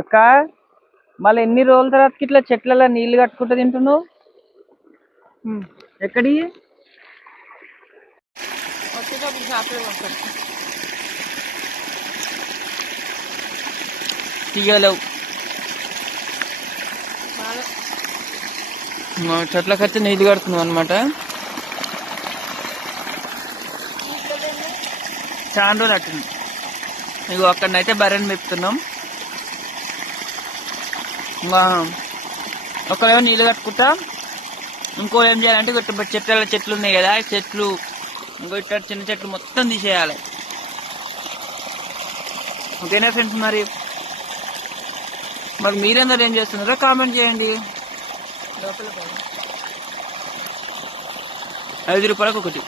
అక్క మళ్ళీ ఎన్ని రోజుల తర్వాత ఇట్లా చెట్లలో నీళ్లు కట్టుకుంటూ తింటున్నావు? ఎక్కడి తీయలేవు చెట్లకైతే నీళ్లు కడుతున్నావు అనమాట. చాలా రోజులు అట్టుంది. ఇగో అక్కడనైతే బర్రెని మెప్పుతున్నాం. ఇంకా ఒకవేళ నీళ్ళు కట్టుకుంటా ఇంకో ఏం చేయాలంటే చెట్లు ఉన్నాయి కదా, చెట్లు ఇంకో ఇట్లా చిన్న చెట్లు మొత్తం తీసేయాలి. ఓకేనా ఫ్రెండ్స్? మరి మీరందరూ ఏం చేస్తున్నారో కామెంట్ చేయండి. 5 రూపాయలకు ఒకటి.